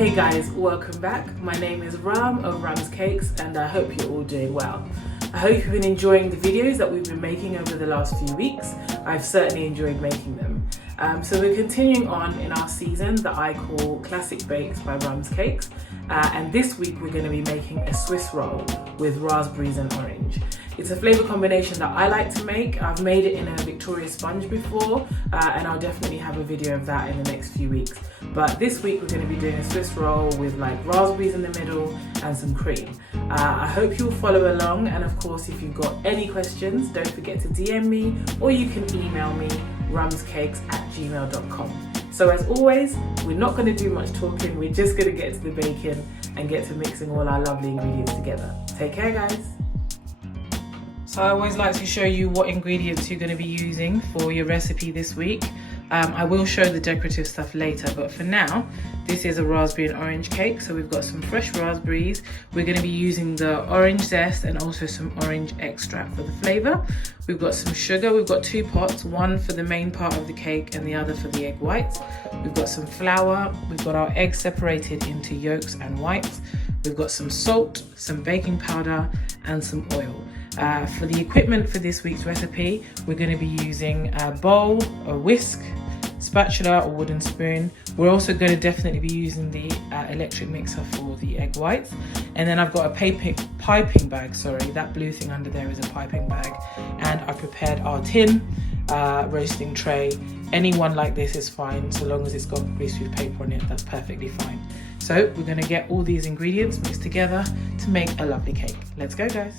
Hey guys, welcome back. My name is Rum of Rums Cakes and I hope you're all doing well. I hope you've been enjoying the videos that we've been making over the last few weeks. I've certainly enjoyed making them. So we're continuing on in our season that I call Classic Bakes by Rums Cakes. And this week we're going to be making a Swiss roll with raspberries and orange. It's a flavour combination that I like to make. I've made it in a Victoria sponge before and I'll definitely have a video of that in the next few weeks. But this week we're going to be doing a Swiss roll with like raspberries in the middle and some cream. I hope you'll follow along, and of course if you've got any questions don't forget to DM me or you can email me rumscakes@gmail.com. So as always, we're not going to do much talking, we're just going to get to the baking and get to mixing all our lovely ingredients together. Take care guys! So I always like to show you what ingredients you're going to be using for your recipe this week. I will show the decorative stuff later, but for now, this is a raspberry and orange cake. So we've got some fresh raspberries. We're going to be using the orange zest and also some orange extract for the flavour. We've got some sugar. We've got two pots, one for the main part of the cake and the other for the egg whites. We've got some flour. We've got our eggs separated into yolks and whites. We've got some salt, some baking powder and some oil. For the equipment for this week's recipe, we're going to be using a bowl, a whisk, spatula or wooden spoon. We're also going to definitely be using the electric mixer for the egg whites. And then I've got a piping bag, that blue thing under there is a piping bag. And I prepared our tin roasting tray. Any one like this is fine, so long as it's got greaseproof paper on it, that's perfectly fine. So we're going to get all these ingredients mixed together to make a lovely cake. Let's go guys.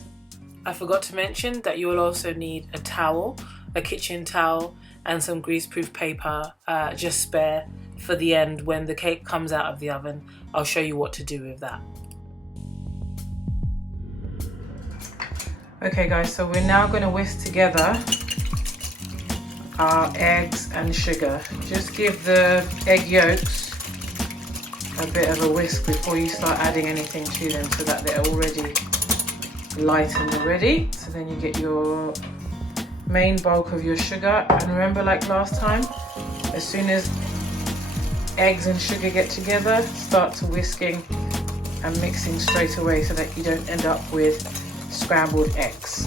I forgot to mention that you will also need a towel, a kitchen towel and some greaseproof paper, just spare for the end when the cake comes out of the oven. I'll show you what to do with that. Okay guys, so we're now going to whisk together our eggs and sugar. Just give the egg yolks a bit of a whisk before you start adding anything to them so that they're already light and ready. So then you get your main bulk of your sugar, and remember, like last time, as soon as eggs and sugar get together, start to whisking and mixing straight away so that you don't end up with scrambled eggs.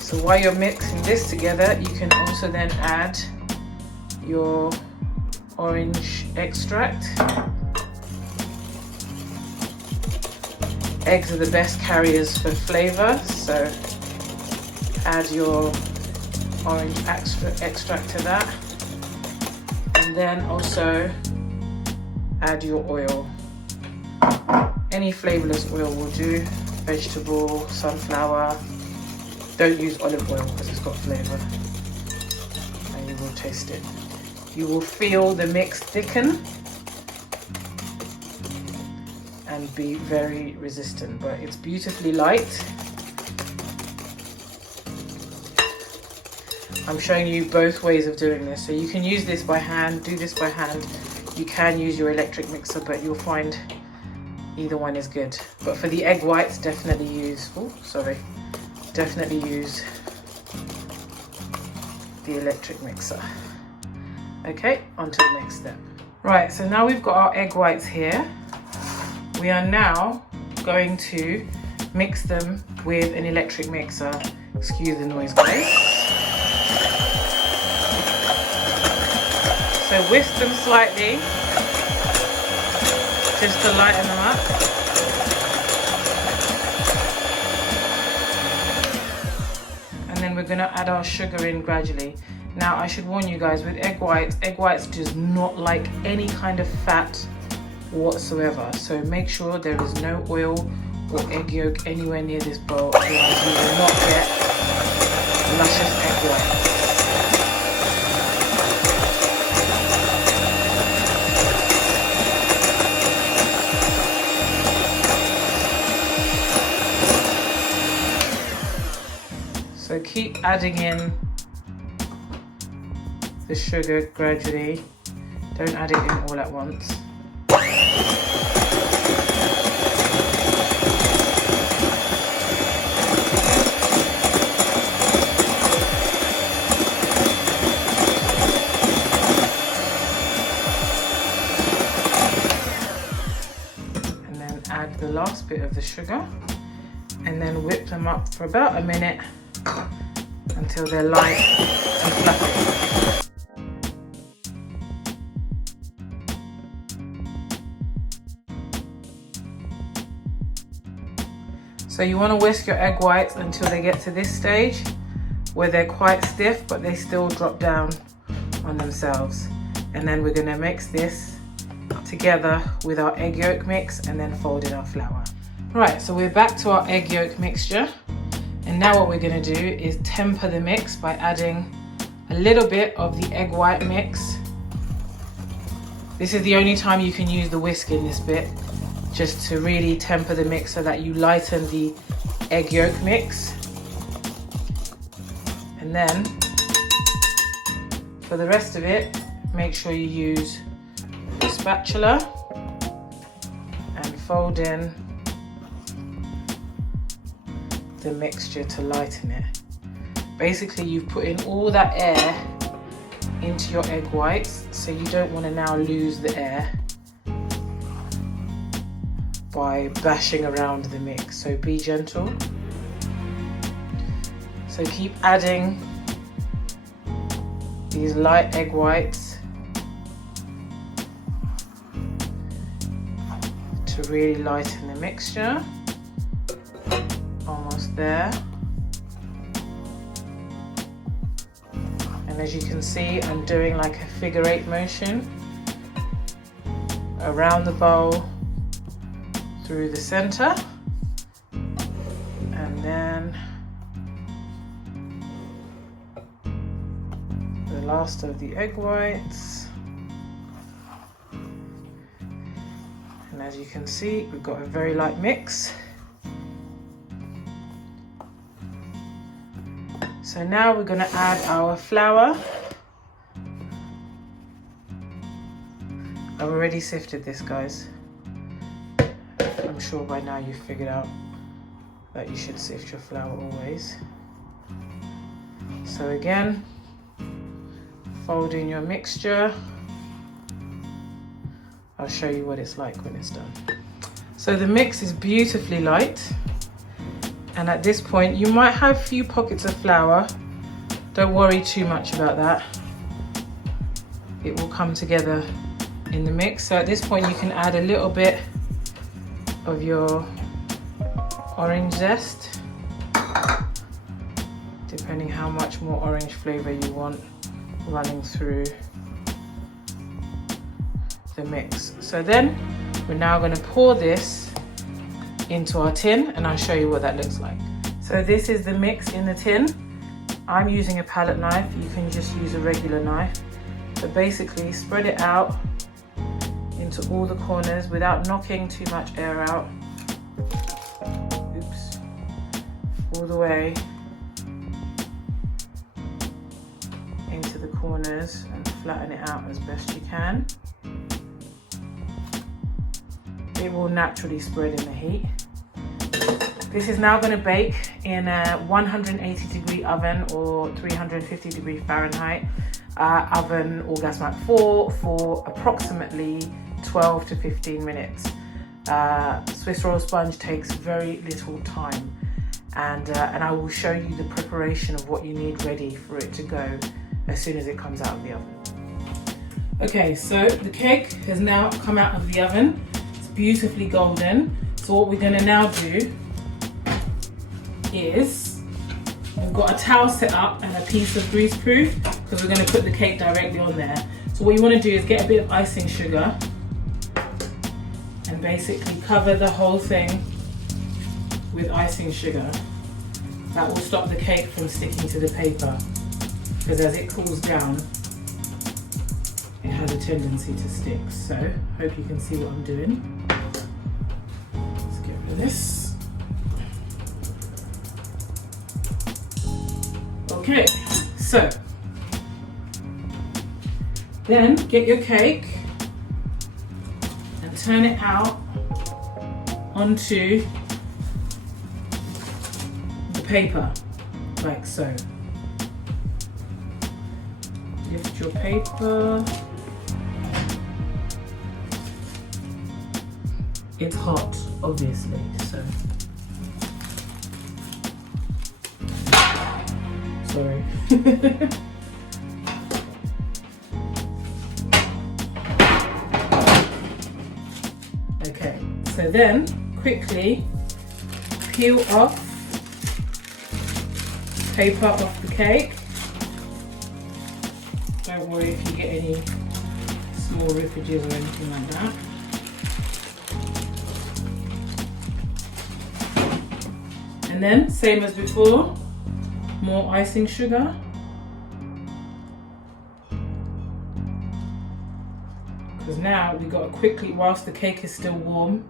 So while you're mixing this together, you can also then add your orange extract. Eggs are the best carriers for flavour, so add your orange extract to that, and then also add your oil. Any flavourless oil will do, vegetable, sunflower. Don't use olive oil because it's got flavour and you will taste it. You will feel the mix thicken and be very resistant, but it's beautifully light. I'm showing you both ways of doing this, so you can use this by hand, do this by hand. You can use your electric mixer, but you'll find either one is good. But for the egg whites, definitely use the electric mixer. Okay, on to the next step. Right, so now we've got our egg whites here. We are now going to mix them with an electric mixer. Excuse the noise guys. So whisk them slightly, just to lighten them up. And then we're gonna add our sugar in gradually. Now I should warn you guys, with egg whites does not like any kind of fat whatsoever, so make sure there is no oil or egg yolk anywhere near this bowl, otherwise you will not get luscious egg white. So keep adding in the sugar gradually, don't add it in all at once. bit of the sugar, and then whip them up for about a minute until they're light and fluffy. So you want to whisk your egg whites until they get to this stage where they're quite stiff but they still drop down on themselves. And then we're going to mix this together with our egg yolk mix and then fold in our flour. Right, so we're back to our egg yolk mixture, and now what we're going to do is temper the mix by adding a little bit of the egg white mix. This is the only time you can use the whisk in this bit, just to really temper the mix so that you lighten the egg yolk mix. And then for the rest of it, make sure you use a spatula and fold in the mixture to lighten it. Basically, you've put in all that air into your egg whites, so you don't want to now lose the air by bashing around the mix. So be gentle. So keep adding these light egg whites to really lighten the mixture. Almost there. And as you can see, I'm doing like a figure 8 motion around the bowl through the center, and then the last of the egg whites. And as you can see, we've got a very light mix. So now we're going to add our flour. I've already sifted this, guys. I'm sure by now you've figured out that you should sift your flour always. So again, fold in your mixture. I'll show you what it's like when it's done. So the mix is beautifully light. And at this point, you might have a few pockets of flour. Don't worry too much about that. It will come together in the mix. So at this point, you can add a little bit of your orange zest, depending how much more orange flavor you want running through the mix. So then we're now going to pour this into our tin, and I'll show you what that looks like. So this is the mix in the tin. I'm using a palette knife. You can just use a regular knife. But basically spread it out into all the corners without knocking too much air out. Oops. All the way into the corners and flatten it out as best you can. It will naturally spread in the heat. This is now going to bake in a 180 degree oven or 350 degree Fahrenheit oven or gas mark 4 for approximately 12 to 15 minutes. Swiss roll sponge takes very little time, and I will show you the preparation of what you need ready for it to go as soon as it comes out of the oven. Okay, so the cake has now come out of the oven. It's beautifully golden. So what we're going to now do is, we've got a towel set up and a piece of grease proof because we're going to put the cake directly on there. So what you want to do is get a bit of icing sugar and basically cover the whole thing with icing sugar. That will stop the cake from sticking to the paper, because as it cools down it has a tendency to stick. So hope you can see what I'm doing. Let's get rid of this. Okay, so then get your cake and turn it out onto the paper, like so. Lift your paper. It's hot. obviously. So, sorry. Okay, so then quickly peel off paper off the cake. Don't worry if you get any small rippages or anything like that. And then, same as before, more icing sugar. Because now we got to quickly, whilst the cake is still warm,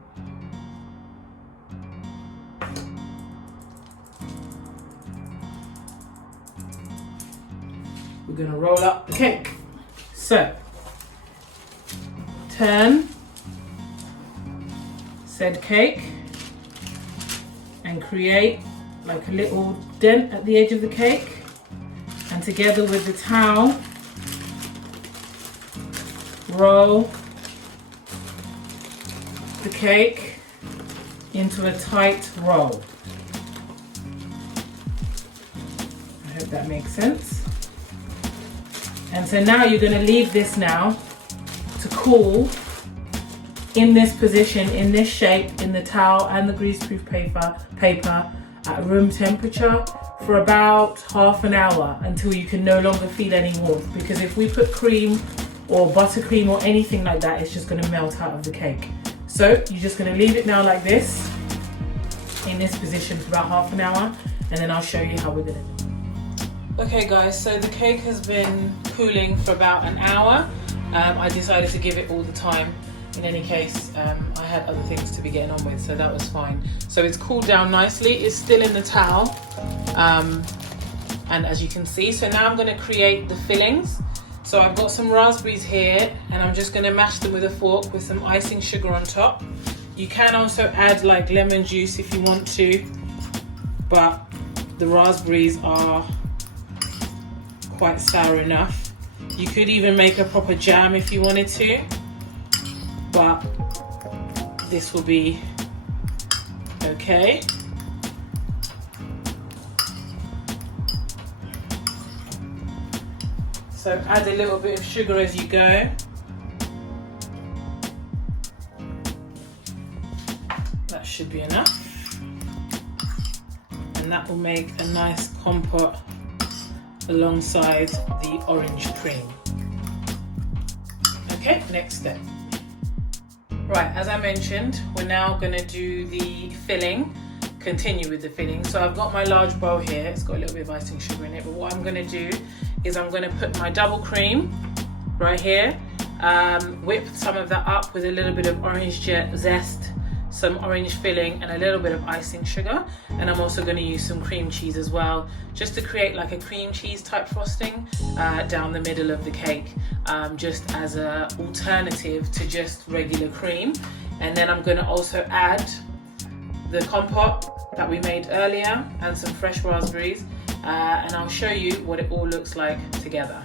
we're going to roll up the cake. So, turn said cake and create like a little dent at the edge of the cake, and together with the towel, roll the cake into a tight roll. I hope that makes sense. And so now you're going to leave this now to cool in this position, in this shape, in the towel and the greaseproof paper at room temperature for about half an hour, until you can no longer feel any warmth. Because if we put cream or buttercream or anything like that, it's just going to melt out of the cake. So you're just going to leave it now like this, in this position for about half an hour, and then I'll show you how we're going to do it. Okay guys, so the cake has been cooling for about an hour. I decided to give it all the time. In any case, I had other things to be getting on with, so that was fine. So it's cooled down nicely. It's still in the towel, and as you can see, so now I'm going to create the fillings. So I've got some raspberries here, and I'm just going to mash them with a fork with some icing sugar on top. You can also add like lemon juice if you want to, but the raspberries are quite sour enough. You could even make a proper jam if you wanted to, but this will be okay. So add a little bit of sugar as you go. That should be enough. And that will make a nice compote alongside the orange cream. Okay, next step. Right, as I mentioned, we're now going to do the filling, continue with the filling. So I've got my large bowl here, it's got a little bit of icing sugar in it, but what I'm going to do is I'm going to put my double cream right here, whip some of that up with a little bit of orange zest, some orange filling and a little bit of icing sugar, and I'm also going to use some cream cheese as well, just to create like a cream cheese type frosting down the middle of the cake, just as an alternative to just regular cream. And then I'm going to also add the compote that we made earlier and some fresh raspberries, and I'll show you what it all looks like together.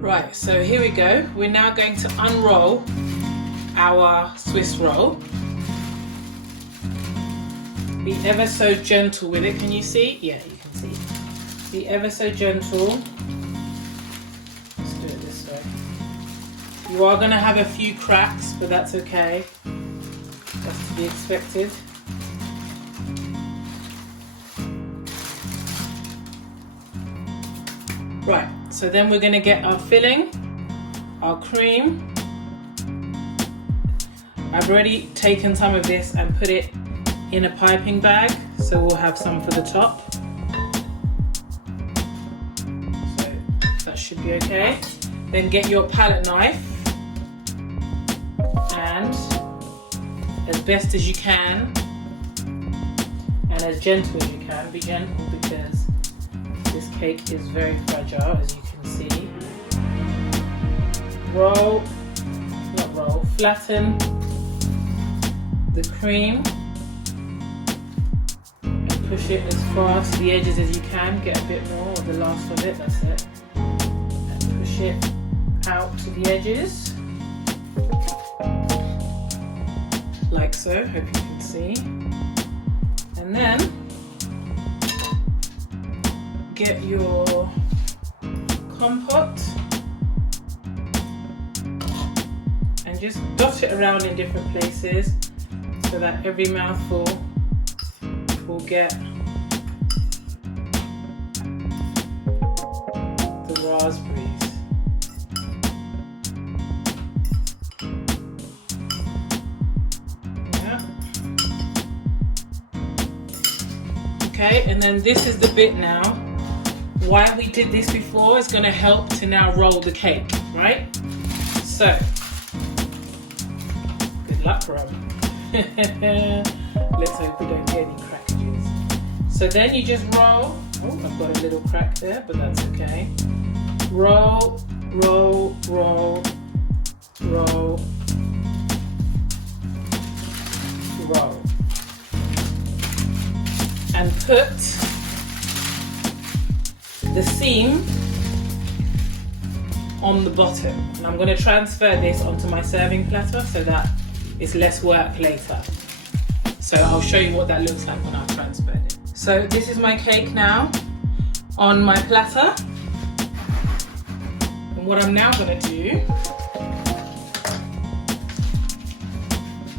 Right, so here we go. We're now going to unroll our Swiss roll. Be ever so gentle with it. Can you see? Yeah, you can see. Be ever so gentle. Let's do it this way. You are going to have a few cracks, but that's okay. That's to be expected. Right, so then we're going to get our filling, our cream. I've already taken some of this and put it in a piping bag, so we'll have some for the top. So that should be okay. Then get your palette knife and, as best as you can and as gentle as you can, be gentle because this cake is very fragile, as you can see. Flatten the cream and push it as far to the edges as you can. Get a bit more of the last of it, that's it. And push it out to the edges, like so, hope you can see. And then get your compote and just dot it around in different places so that every mouthful will get the raspberries. Yeah. Okay, and then this is the bit now. Why we did this before is going to help to now roll the cake, right? So, good luck, Rum. Let's hope we don't get any crackages. So then you just roll. Oh, I've got a little crack there, but that's okay. Roll, roll, roll, roll, roll. And put the seam on the bottom. And I'm going to transfer this onto my serving platter so that it's less work later. So I'll show you what that looks like when I've transferred it. So this is my cake now on my platter. And what I'm now going to do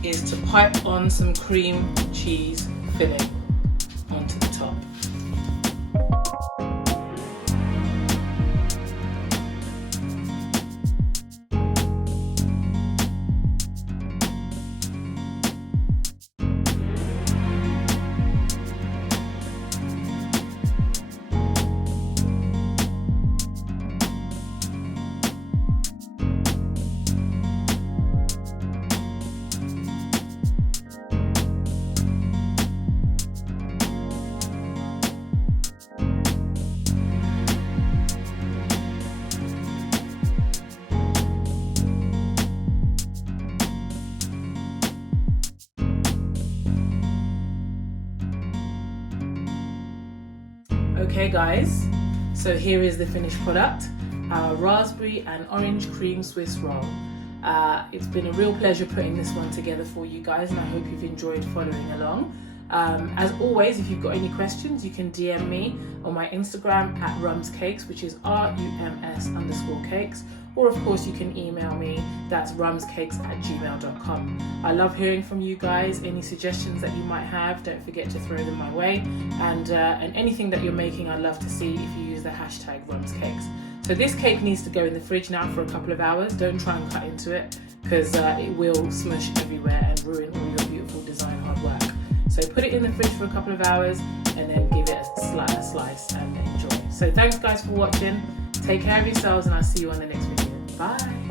is to pipe on some cream cheese filling onto the top. Okay guys, so here is the finished product, our raspberry and orange cream Swiss roll. It's been a real pleasure putting this one together for you guys, and I hope you've enjoyed following along. As always, if you've got any questions, you can DM me on my Instagram at rumscakes, which is RUMS_cakes, or of course you can email me, that's rumscakes@gmail.com. I love hearing from you guys. Any suggestions that you might have, don't forget to throw them my way, and anything that you're making, I'd love to see if you use the hashtag rumscakes. So this cake needs to go in the fridge now for a couple of hours. Don't try and cut into it because it will smush everywhere and ruin all your beautiful design hard work. So put it in the fridge for a couple of hours and then give it a slice and enjoy. So thanks guys for watching. Take care of yourselves and I'll see you on the next video. Bye.